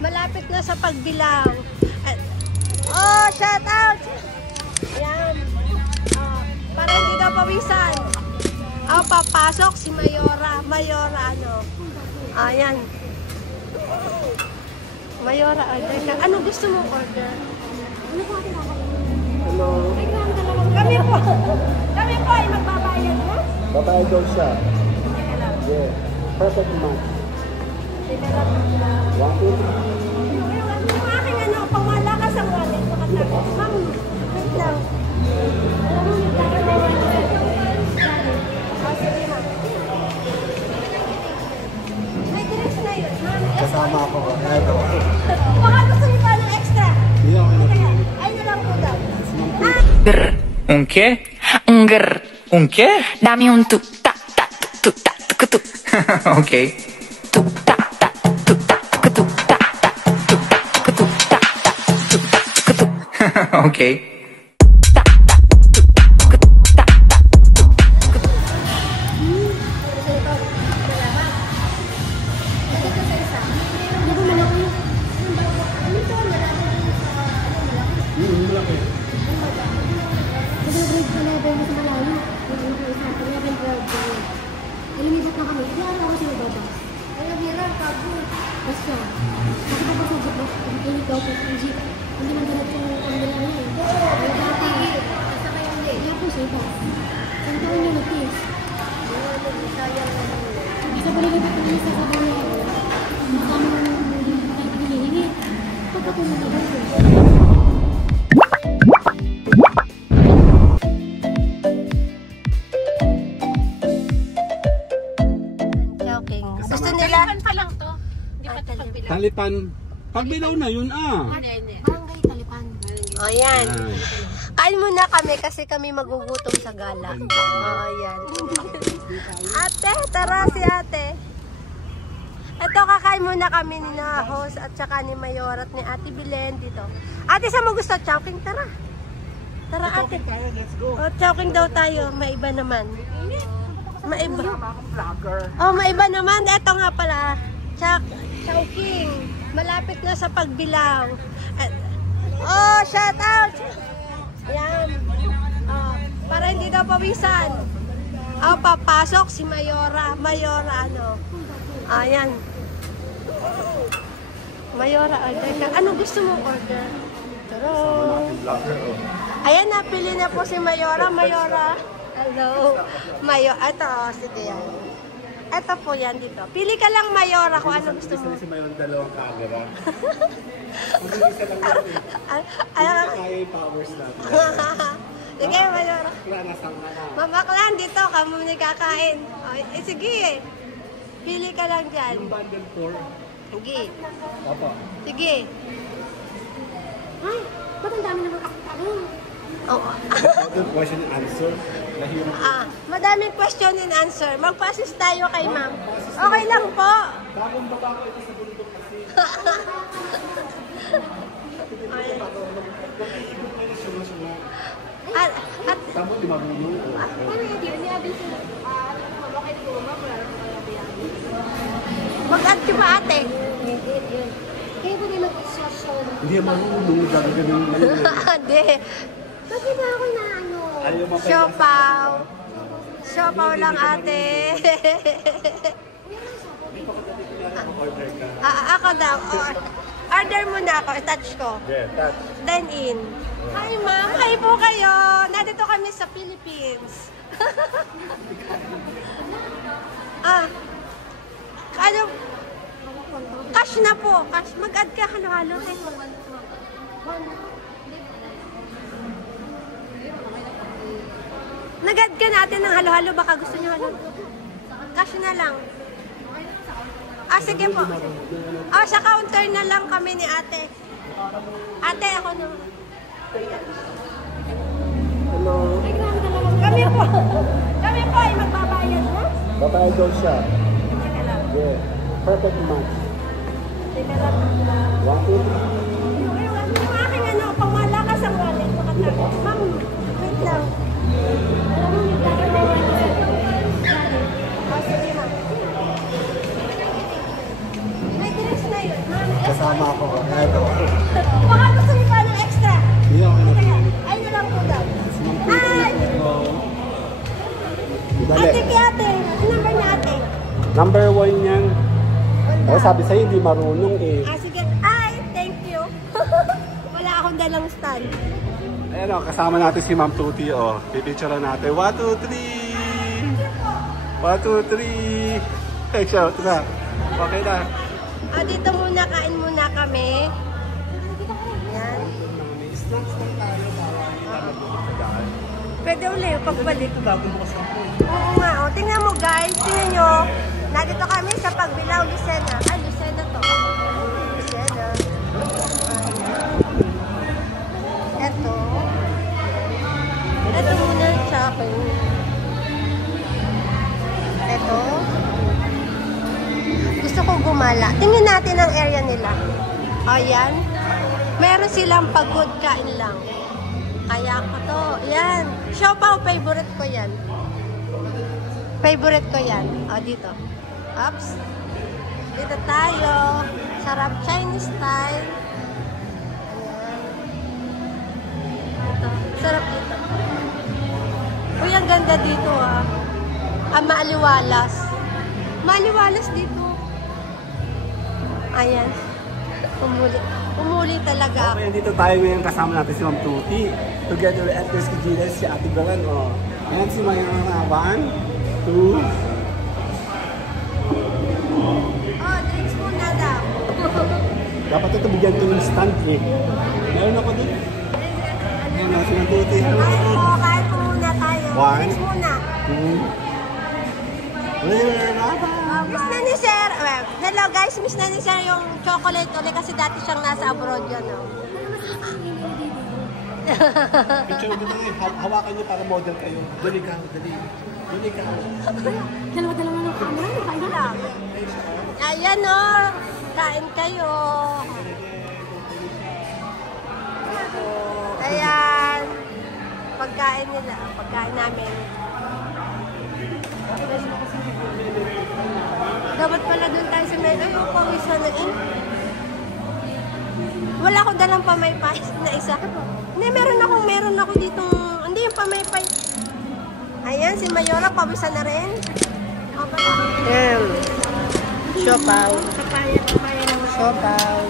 Malapit na sa pagbilaw. Oh, shout out! Ayan. Para hindi daw pawisan. Papasok si Mayora. Mayora, ano? Ayan. Mayora, order ka. Ano gusto mong order? Ano po ating kakainin? Hello. Kami po. Kami po ay magbabayad na. Babayad daw siya. Yeah. Perfect match. 1, 2, 3. Yung aking ano, pangmalakas ang wallet. Ma'am, wait lang. Alam mo, may lagi mo wallet. Sige, ma'am. May dress na yun, ma'am. Kasama ako. Ano? Baka gusto niyo pa ng extra. Hindi ako Kaya, ay na lang po daw. Un qué? Un qué? Dame un tu ta ta tu ta tu tu. Okay. Tu ta ta tu ta tu tu ta ta tu ta tu ta ta tu ta tu. Okay. Ilimibat na kami. Hindi ako kasi nababa. Ay, nabira, kago. Basta. Kasi pa pasubot na. Hindi daw po. Hindi man dalat yung pangbilang niya. Ay, dati. Basta kayo hindi. Hindi ako sa iba. Saan taon niya nagtis? Sa balilibot ng isa sa bayan. Kami nang hinihingi. Pagkatuloy na ba siya? Gusto nila? Talipan pa lang to. Hindi pa ito pagbilang. Talipan. Pagbilaw na yun Barangay Talipan. O, yan. Kain muna kami kasi kami magugutom sa gala. O, yan. Ate, tara si ate. Ito, kakain muna kami ni na host at saka ni Mayor at ni Ate Bilen dito. Ate, saan mo gusto? Chowking? Tara. Tara, ate. O, chowking daw tayo. May iba naman. Maiba. Oh, maiba naman. Ito nga pala. Chowking. Malapit na sa pagbilaw. Oh, shout out! Yan. Para hindi daw pawisan. Papasok si Mayora. Mayora, ano? Ayan. Mayora, order ka. Ano gusto mong order? Taro. Ayan, napili na po si Mayora. Mayora. Hello. Ito, sige yan. Ito po yan dito. Pili ka lang, Mayora, kung ano gusto mo. Si Mayon dalawang camera. Kaya yung powers natin. sige, Mayora. Nasaan ka na? Mama Clan, dito, kamo ni kakain. Sige. Pili ka lang dyan. Yung bundle 4. Sige. Opo. Sige. Ay, ba't ang dami naman kakitanin? Oo. Question and answer. Madaming question and answer. Mag-passes tayo kay ma'am. Okay lang po. Bagong baba ko ito sa bundok kasi. Tamo, di mabuno. Paano yan yun? Niyabi sila. Okay, di ko wala Mag-add ka ba, ate? Kaya ba din mag-social? Hindi marunong. Dami ganun. Hindi. Kasi ba ako na ano? Siopaw. Siopaw lang, ate. Order ka. Ako daw. Order muna ako. I-touch ko. Yeah, touch. Then in. Hi, ma'am. Hi po kayo. Nandito kami sa Philippines. Ano? Cash na po. Cash. Mag-add ka. Halo-halo. Nag-add ka natin ng halo-halo. Baka gusto niyo halo. Cash na lang. Sige po. Sa counter na lang kami ni ate. Ate, ako na. Hello. Kami po. Kami po ay magbabayad na. Babayad daw siya. Yeah. Perfect match. 1, 2, 3. Yung aking ano, pangmalakas ang wallet. Ma'am, wait lang. Alam mo, may lagi mo wallet. Sige, ma'am. May dress na yun, ma'am. kasama ako. Eto. Baka gusto niyo pa ng extra. Hindi ako na. Ay na lang po daw. Ay! Dali. Ate kay ate. Ano number niya ate? Number 1 yan. Eh, sabi sa'yo, hindi marunong eh. Ah, sige. Ay, thank you. Wala akong dalang stand. Ayan o, kasama natin si Ma'am Tuti o. Pipicture natin. 1, 2, 3! 1, 2, 3! Hey, shout na. Okay na. Ah, dito muna, kain muna kami. Yan. Snacks lang tayo para hindi tayo magpapagdaan. Pwede ulit, pagbalik. Ito bago bukas lang po. Oo nga, oh. Tingnan mo guys, tingnan nyo. Nandito kami sa Pagbilao, Lucena. Ah, Lucena to. Lucena. Eto. Eto muna sa akin. Eto. Gusto ko gumala. Tingnan natin ang area nila. Ayan. Meron silang pagod kain lang. Kaya ko to. Yan. Siopaw, favorite ko yan. Favorite ko yan. O, dito. Oops. Dito tayo. Sarap Chinese style. Ayan. Ito. Sarap dito. Uy, ang ganda dito ah. Ah, maaliwalas. Maaliwalas dito. Ayan. Umuli. Umuli talaga ako. Okay, dito tayo ngayon kasama natin si Ma'am Tuti. Together with Edgar's Kajilas, si Ate Galan. O. Ayan si Mayang 1, 2. Oh, drinks muna daw. Dapat ito bigyan ito ng stand eh. Meron ako dun. Ayan na, si Ma'am Tuti. Kain po muna tayo. 1, Drinks muna. 2. Miss na ni Sir. Hello guys, miss na ni Sir yung chocolate ulit kasi dati siyang nasa abroad yun. Oh. Picture mo dito hawakan niyo para model kayo. Dali ka, dali. Dali ka. Dalawa-dalawa ng camera. Kain lang. Ayan o. Kain kayo. Ayan. Pagkain nila. Pagkain namin. Dapat pala doon tayo sa may... Ay, pawisan na eh. Wala akong dalang pamaypay na isa. Hindi, meron ako ditong... Hindi, yung pamaypay. Ayan, si Mayora, pawisan na rin. Ayan. Siopaw. Papaya naman. Siopaw.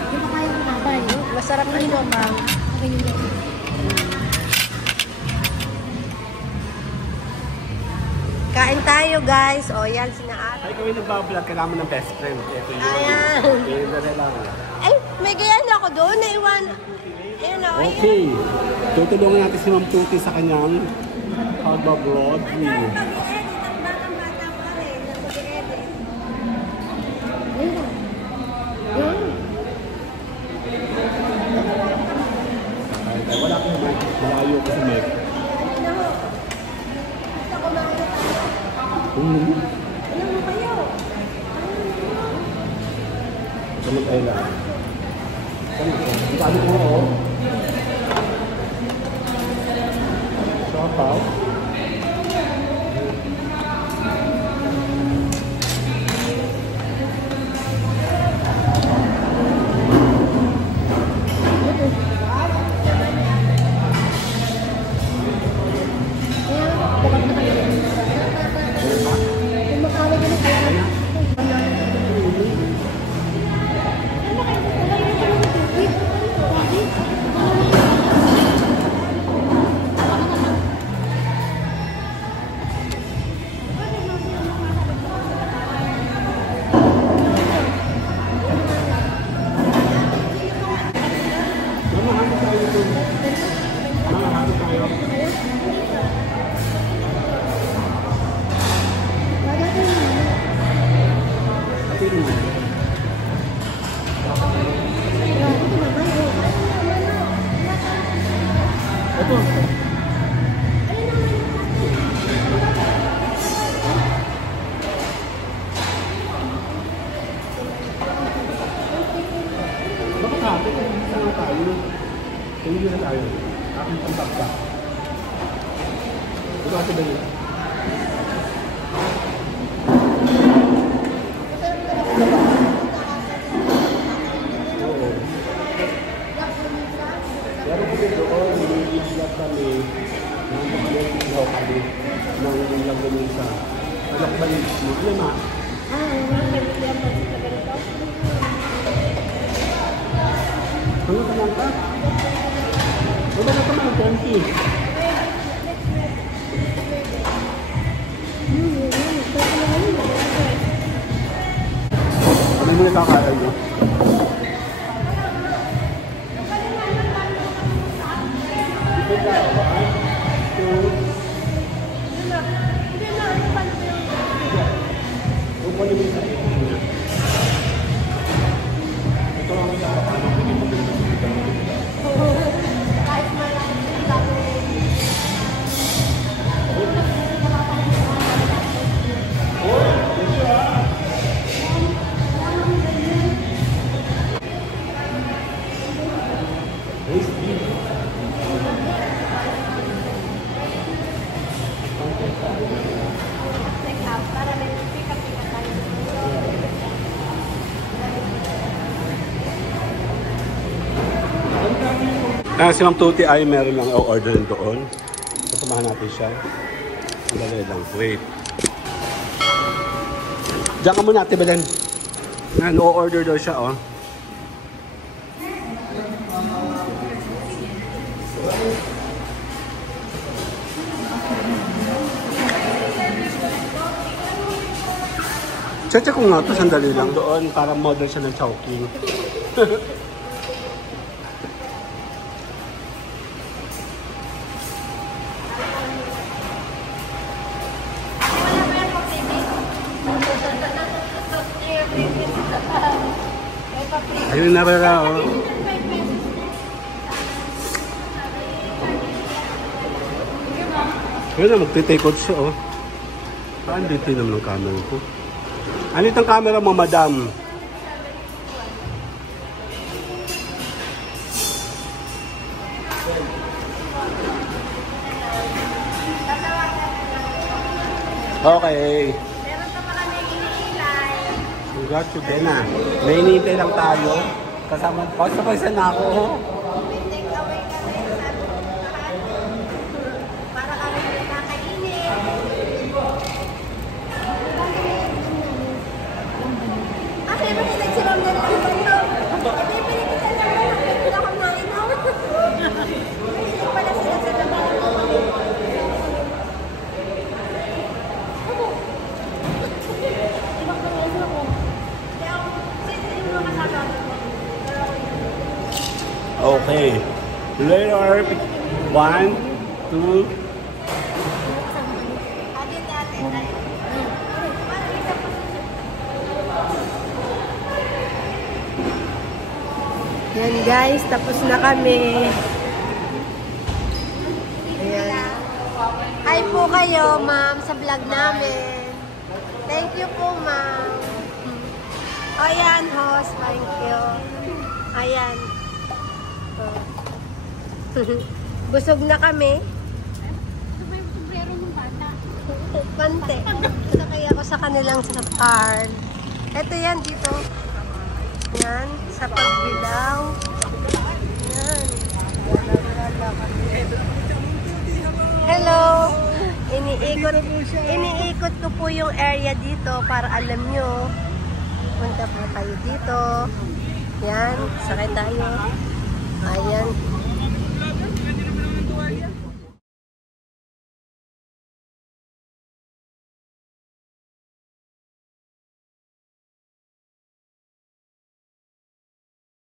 Yung papaya ng tatay. Masarap na siopaw. Okay yun yan. Kain tayo, guys. O, yan, sinaat. Ay, kami nagbablog, kailangan mo ng best friend. Ito yun. Ayan. Ayan na rin lang. Ay, may gayan ako doon. Naiwan. Ayan o, ayan. Okay. Tutulungan natin si Ma'am Tuti sa kanyang pag-vlog. Nag-edit ang batang-bata pa rin. Nag-edit. Ayun na. Yun. Ay, wala akong mic. Malayo ko sa mic. Ayun na ho. Gusto ko makita tayo. Alam mo kayo. Samot ay lang. Sabi ko ako. Siopaw. Kung makawag yun, kaya na. Mamahanap tayo dun. Mamahanap tayo. Ate Lou. Ito. Bakit ate? Saan tayo? Hindi na tayo. Aking pantagta. Ito ate ba yun? Meron kami doon, nililap kami ng pag-iihaw kami ng langganisa. Alak ba yun? Ano ma? Ano ka lang ka? Wala na ka mga 20. Ano mo nakakain mo? Si Ma'am Tuti ay meron lang o-order doon. Kasamahan natin siya. Dali lang. Wait. Diyan ka muna, Ate Belen. O-order daw siya, oh. Check ko nga ito, sandali lang doon. Para model siya ng Chowking. Ayun na pala, oh. Ayun na, magte-take out siya, oh. Saan dito naman ang camera ko? Ano itong camera mo, madam? Okay. Meron pa kami hinihilay. Congrats to Bena. May hinihintay lang tayo. Kasama, basta na ako. May take away kami. Sabi ko lahat. Para kami nakakainit. Ah, kaya ba nagsiram na lang ito? Hindi, pinigil na lang. Hindi ako nainom. Hindi pala sila sa laban. Okay. Later. 1, 2. Atin natin tayo. Yan guys, tapos na kami. Ayan. Hi po kayo, ma'am, sa vlog namin. Thank you po, ma'am. Ayan, host. Thank you. Ayan. Oh. Busog na kami. Pante. Sakay ako sa kanilang car. Ito yan dito. Yan. Sa pagbilaw. Yan. Hello. Iniikot ko po yung area dito para alam nyo. Punta po kayo dito. Yan. Sakay tayo.